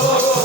oh,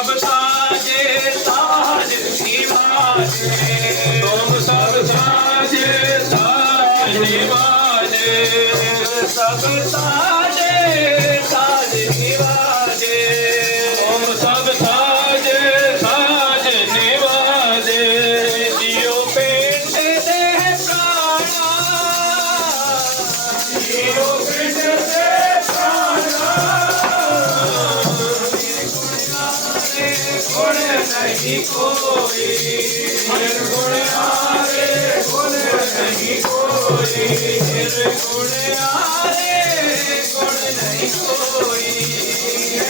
ਸਭ ਸਾਜੇ, ਸਾਜ ਦੀ ਮਾਜੇ ਤੁਮ ਸਭ ਸਾਜੇ, ਸਾਜ ਦੀ ਮਾਜੇ ਸਭ ਸਾਜੇ, ਸਾਜ ਦੀ ਮਾਜੇ ਤੁਮ ਸਭ ਗੁਣ ਆਏ ਗੁਣ ਨਹੀਂ ਕੋਈ।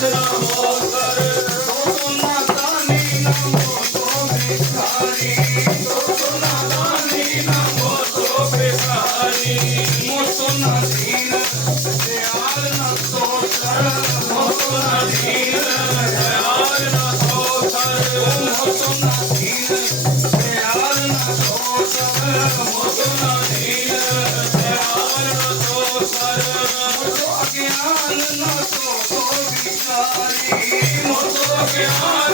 Shalom.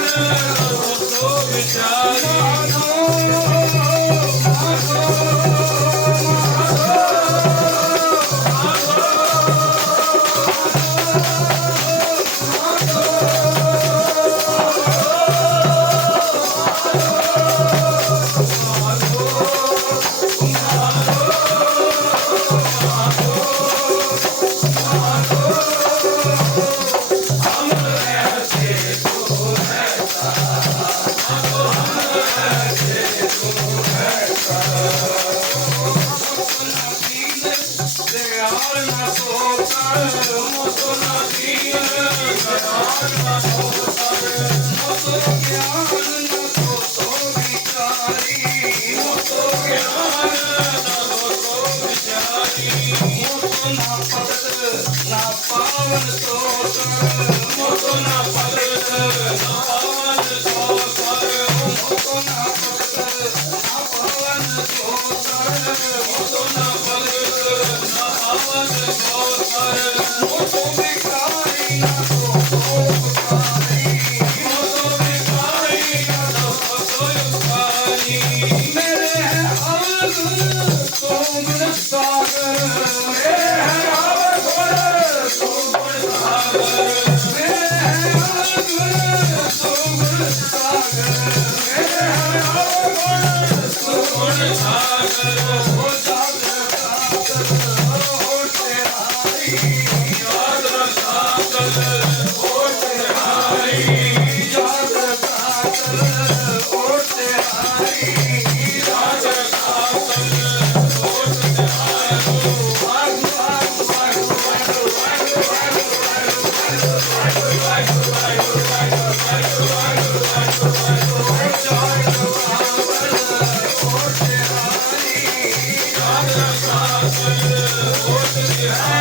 Hallelujah. i'm gonna go through your Yeah.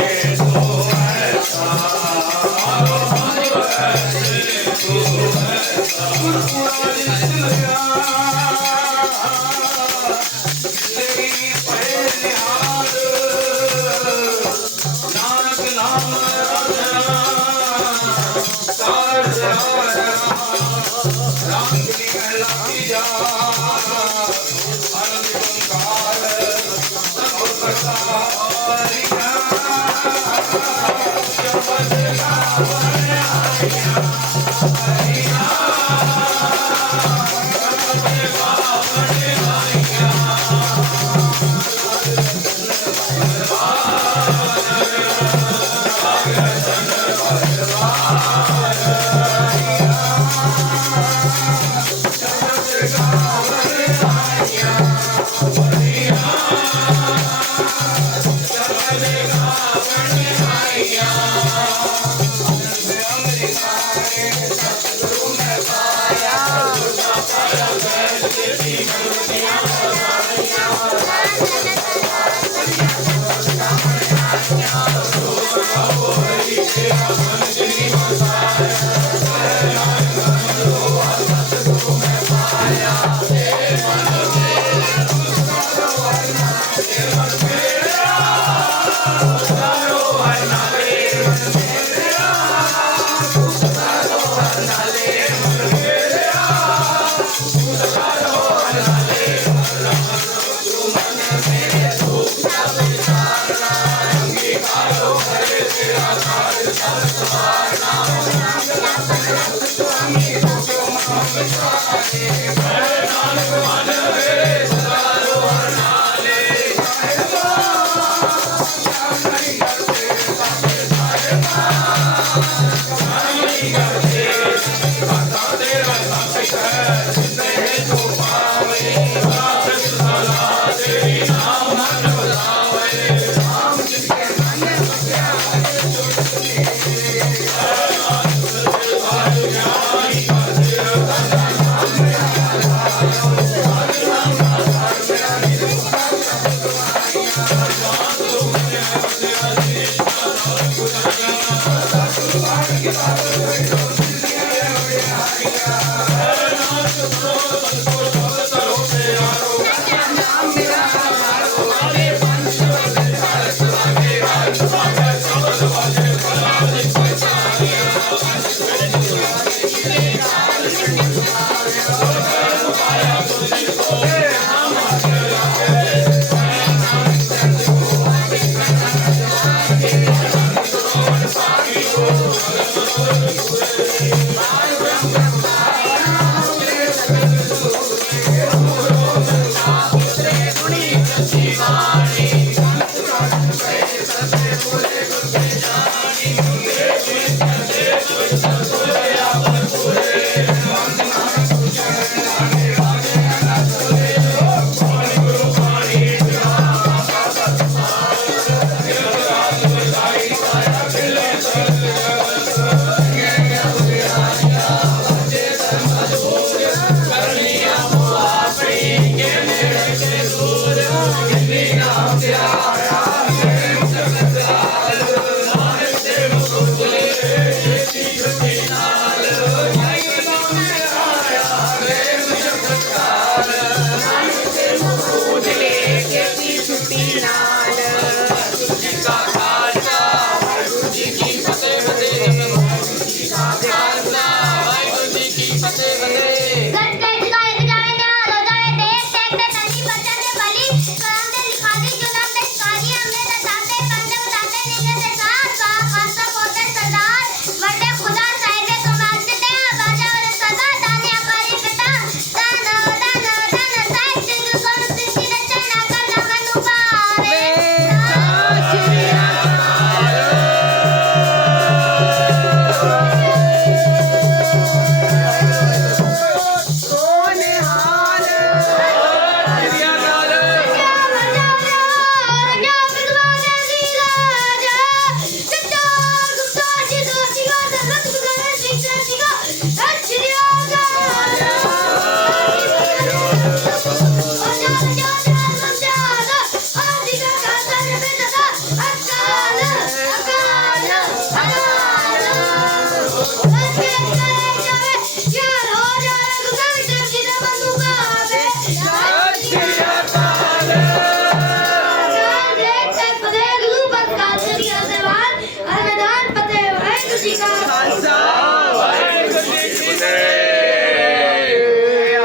is for.